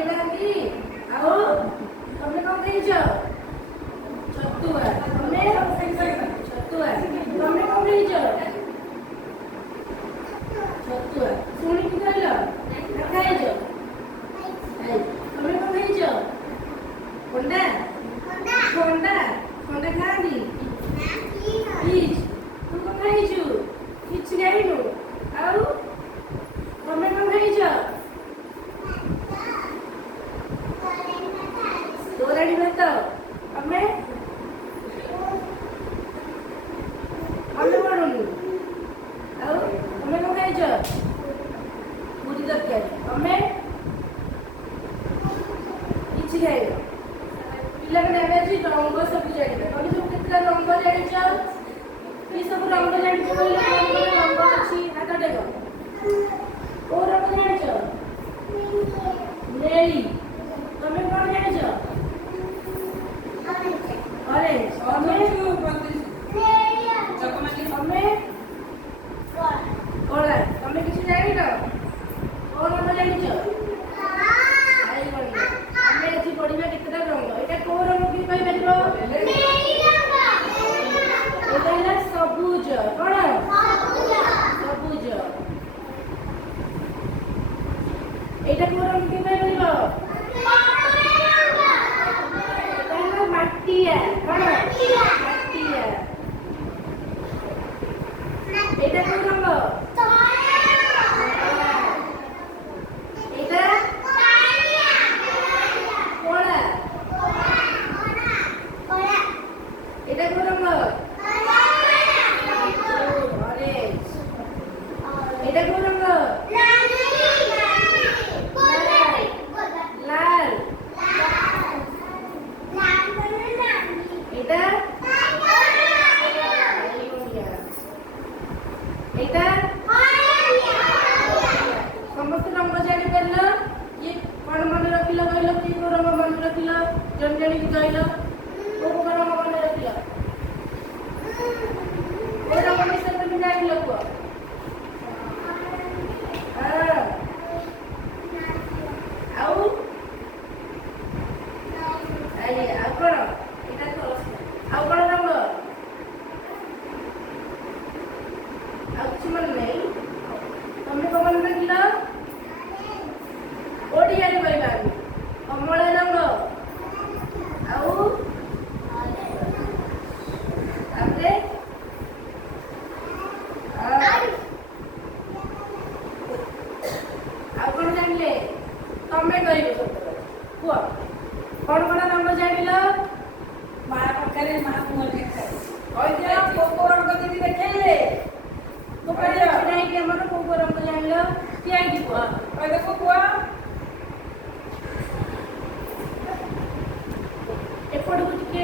ଖାଇନାହାନ୍ତି ଆଉ ତମେ କଣ ଖାଇଛ? ଛତୁଆ। ତମେ ଛତୁଆ। ତମେ କଣ ଖାଇଛ? ଛତୁଆ। ଶୁଣିକି ଖାଇଲ ନା ଖାଇଛ? ତମେ କଣ ଖାଇଛ? ଥଣ୍ଡା। ଥଣ୍ଡା ଥଣ୍ଡା ଖାଆନ୍ତି। ତୁ କଣ ଖାଇଛୁ? କିଛି ଖାଇନୁ। ଆଉ ତମେ କଣ ଖାଇଛ? ତୋରାଣି ଭାତ। ତମେ ମନେ ପଡୁନି। ଆଉ ତମେ କଣ ଖାଇଛ? ପୁରୀ ତରକାରୀ। ତମେ କିଛି ଖାଇନ। ପିଲାମାନେ ଏବେ ଆଜି ରଙ୍ଗ ସବୁ ଜାଣିବେ। ତମେ ସବୁ କେତେଟା ରଙ୍ଗ ଜାଣିଛ? କି ସବୁ ରଙ୍ଗ ଜାଣିଛ କହିଲେ? ରଙ୍ଗ ଅଛି ହାତ ଟେକ। କୋଉ ରଙ୍ଗ ଜାଣିଛ? ନେଳି। ତମେ କଣ ଜାଣିଛ? ଅରେଞ୍ଜ। ତମେ ତମେ କଳା। ତମେ କିଛି ଜାଣିନ? କୋଉ ରଙ୍ଗ ଜାଣିଛ? ଆମେ ଆଜି ପଢିବା କେତେଟା ରଙ୍ଗ। ଏଇଟା କୋଉ ରଙ୍ଗ କିଏ କହିପାରିବ? ଏଇଟା ହେଲା ସବୁଜ। କଣ? ସବୁଜ। ଏଇଟା କୋଉ ରଙ୍ଗ କିଏ କହିପାରିବ? ଏଇଟା ହେଲା ମାଟିଆ। କଣ? ମାଟିଆ। ଏଇଟା କୋଉ ରଙ୍ଗ? ଏଇଟା କଳା। ଏଇଟା କୋଉ ରଙ୍ଗ? ଅରେଞ୍ଜ। ଏଇଟା କୋଉ ରଙ୍ଗ? ଲାଲ। ଏଇଟା ଏଇଟା ସମସ୍ତ ରଙ୍ଗ ଜାଣିପାରିଲ? କିଏ କଣ ମନେ ରଖିଲ କହିଲ? କିଏ କୋଉ ରଙ୍ଗ ମନେ ରଖିଲ? ଜଣ ଜଣିକି କହିଲ। କୋଉ କୋଉ ରଙ୍ଗ ମନେ ରଖିଲ? କୋଉ ରଙ୍ଗ ବିଷୟରେ ତମେ ଜାଣିଲ କୁହ? ଆଉ ଆଉ କଣ? ଏଇଟା ଆଉ କଣ ରଙ୍ଗ? ଆଉ କିଛି ମନେ ନାହିଁ। ତମେ କଣ ମନେ ରଖିଲ? ଓଡ଼ିଆରେ କହିବା ଆମେ। କମଳା ରଙ୍ଗ। ଆଉ ତାପରେ ଆଉ କଣ ଜାଣିଲେ? ତମେ କହିବ ସେତେବେଳେ। କୁହ କଣ କଣ ରଙ୍ଗ ଜାଣିଲ? ମା ପାଖରେ ମା ମୁହଁରେ ଖାଏ। କୋଉ ରଙ୍ଗ ଦିଦି ଦେଖେଇଲେ? ଆମର କୋଉ କୋଉ ରଙ୍ଗ ଜାଣିଲ? ଠିଆ ହେଇକି କୁହ। କୁହ। ଏପଟକୁ ଟିକେ